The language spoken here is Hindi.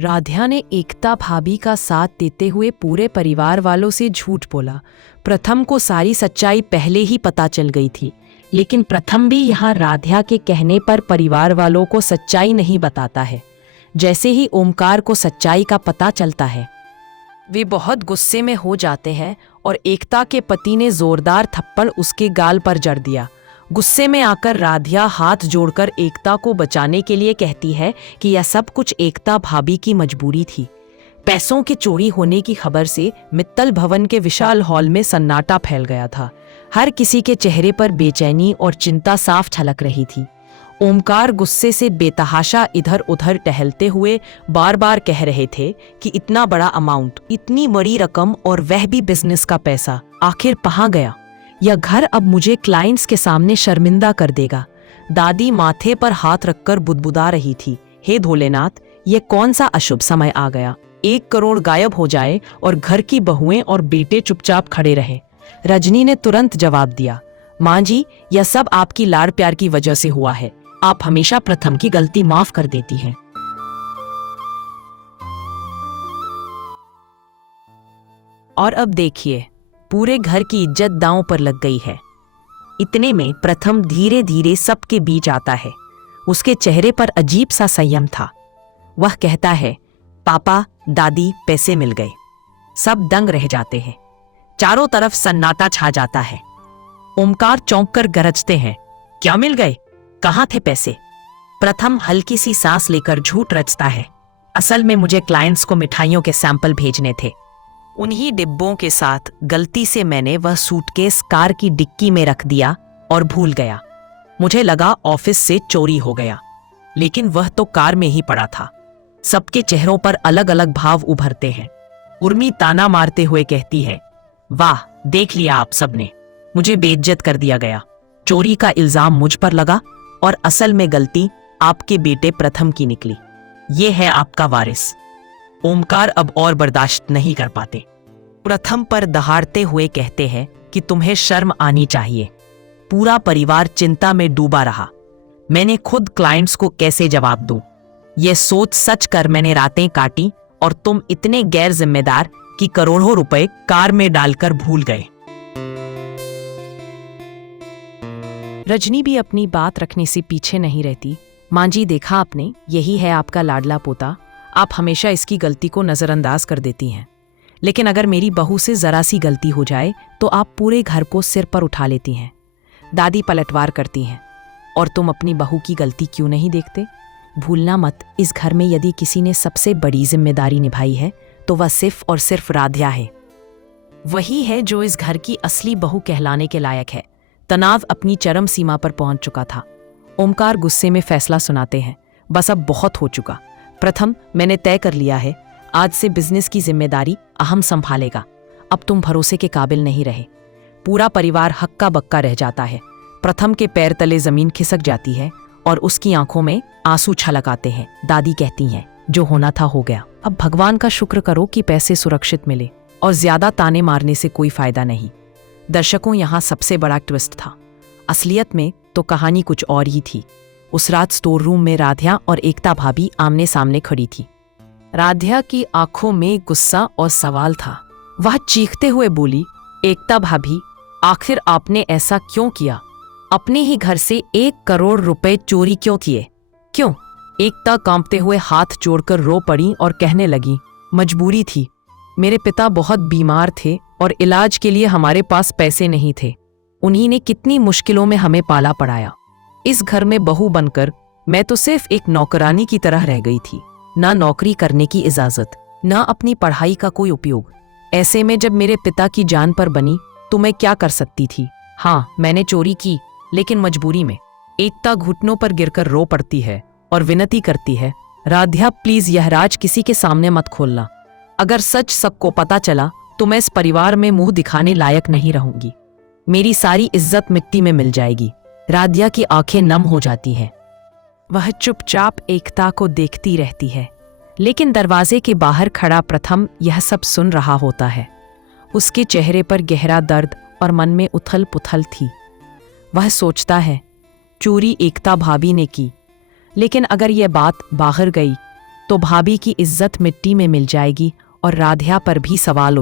राध्या ने एकता भाभी का साथ देते हुए पूरे परिवार वालों से झूठ बोला। प्रथम को सारी सच्चाई पहले ही पता चल गई थी, लेकिन प्रथम भी यहाँ राध्या के कहने पर परिवार वालों को सच्चाई नहीं बताता है। जैसे ही ओमकार को सच्चाई का पता चलता है, वे बहुत गुस्से में हो जाते हैं और एकता के पति ने जोरदार थप्पड़ उसके गाल पर जड़ दिया। गुस्से में आकर राध्या हाथ जोड़कर एकता को बचाने के लिए कहती है कि यह सब कुछ एकता भाभी की मजबूरी थी। पैसों के चोरी होने की खबर से मित्तल भवन के विशाल हॉल में सन्नाटा फैल गया था। हर किसी के चेहरे पर बेचैनी और चिंता साफ झलक रही थी। ओमकार गुस्से से बेतहाशा इधर उधर टहलते हुए बार बार कह रहे थे कि इतना बड़ा अमाउंट, इतनी बड़ी रकम और वह भी बिजनेस का पैसा, आखिर कहाँ गया? यह घर अब मुझे क्लाइंट्स के सामने शर्मिंदा कर देगा। दादी माथे पर हाथ रखकर बुदबुदा रही थी, हे भोलेनाथ, ये कौन सा अशुभ समय आ गया? 1 करोड़ गायब हो जाए और घर की बहुएं और बेटे चुपचाप खड़े रहे। रजनी ने तुरंत जवाब दिया, माँ जी, यह सब आपकी लाड़ प्यार की वजह से हुआ है। आप हमेशा प्रथम की गलती माफ कर देती हैं। और अब देखिए, पूरे घर की इज्जत दांव पर लग गई है। इतने में प्रथम धीरे धीरे सबके बीच आता है। उसके चेहरे पर अजीब सा संयम था। वह कहता है, पापा, दादी, पैसे मिल गए। सब दंग रह जाते हैं। चारों तरफ सन्नाटा छा जाता है। ओमकार चौंक कर गरजते हैं, क्या मिल गए? कहाँ थे पैसे? प्रथम हल्की सी सांस लेकर झूठ रचता है, असल में मुझे क्लाइंट्स को मिठाइयों के सैंपल भेजने थे। उन्हीं डिब्बों के साथ गलती से मैंने वह सूटकेस कार की डिक्की में रख दिया और भूल गया। मुझे लगा ऑफिस से चोरी हो गया, लेकिन वह तो कार में ही पड़ा था। सबके चेहरों पर अलग अलग भाव उभरते हैं। उर्मी ताना मारते हुए कहती है, वाह, देख लिया आप सबने, मुझे बेइज्जत कर दिया गया। चोरी का इल्जाम मुझ पर लगा और असल में गलती आपके बेटे प्रथम की निकली। ये है आपका वारिस। ओमकार अब और बर्दाश्त नहीं कर पाते। प्रथम पर दहाड़ते हुए कहते हैं कि तुम्हें शर्म आनी चाहिए। पूरा परिवार चिंता में डूबा रहा। मैंने खुद क्लाइंट्स को कैसे जवाब दूं? यह सोच सच कर मैंने रातें काटी और तुम इतने गैर जिम्मेदार कि करोड़ों रुपए कार में डालकर भूल गए। रजनी भी अपनी बात रखने से पीछे नहीं रहती। मां जी, देखा आपने, यही है आपका लाडला पोता। आप हमेशा इसकी गलती को नजरअंदाज कर देती हैं, लेकिन अगर मेरी बहू से जरा सी गलती हो जाए तो आप पूरे घर को सिर पर उठा लेती हैं। दादी पलटवार करती हैं, और तुम अपनी बहू की गलती क्यों नहीं देखते? भूलना मत, इस घर में यदि किसी ने सबसे बड़ी जिम्मेदारी निभाई है तो वह सिर्फ और सिर्फ राध्या है। वही है जो इस घर की असली बहू कहलाने के लायक है। तनाव अपनी चरम सीमा पर पहुंच चुका था। ओमकार गुस्से में फैसला सुनाते हैं, बस अब बहुत हो चुका। प्रथम, मैंने तय कर लिया है, आज से बिजनेस की जिम्मेदारी अहम संभालेगा। अब तुम भरोसे के काबिल नहीं रहे। पूरा परिवार हक्का बक्का रह जाता है। प्रथम के पैर तले जमीन खिसक जाती है और उसकी आंखों में आंसू छलक आते हैं। दादी कहती हैं, जो होना था हो गया। अब भगवान का शुक्र करो कि पैसे सुरक्षित मिले और ज्यादा ताने मारने से कोई फायदा नहीं। दर्शकों, यहाँ सबसे बड़ा ट्विस्ट था। असलियत में तो कहानी कुछ और ही थी। उस रात स्टोर रूम में राध्या और एकता भाभी आमने सामने खड़ी थी। राध्या की आंखों में गुस्सा और सवाल था। वह चीखते हुए बोली, एकता भाभी, आखिर आपने ऐसा क्यों किया? अपने ही घर से 1 करोड़ रुपए चोरी क्यों किए? क्यों? एकता कांपते हुए हाथ जोड़कर रो पड़ी और कहने लगी, मजबूरी थी। मेरे पिता बहुत बीमार थे और इलाज के लिए हमारे पास पैसे नहीं थे। उन्हीं ने कितनी मुश्किलों में हमें पाला पढ़ाया। इस घर में बहू बनकर मैं तो सिर्फ एक नौकरानी की तरह रह गई थी। ना नौकरी करने की इजाजत, ना अपनी पढ़ाई का कोई उपयोग। ऐसे में जब मेरे पिता की जान पर बनी तो मैं क्या कर सकती थी? हाँ, मैंने चोरी की, लेकिन मजबूरी में। एकता घुटनों पर गिरकर रो पड़ती है और विनती करती है, राध्या प्लीज यह राज किसी के सामने मत खोलना। अगर सच सबको पता चला तो मैं इस परिवार में मुंह दिखाने लायक नहीं रहूंगी। मेरी सारी इज्जत मिट्टी में मिल जाएगी। राध्या की आंखें नम हो जाती हैं। वह चुपचाप एकता को देखती रहती है, लेकिन दरवाजे के बाहर खड़ा प्रथम यह सब सुन रहा होता है। उसके चेहरे पर गहरा दर्द और मन में उथल पुथल थी। वह सोचता है, चोरी एकता भाभी ने की, लेकिन अगर यह बात बाहर गई तो भाभी की इज्जत मिट्टी में मिल जाएगी और राधिया पर भी सवाल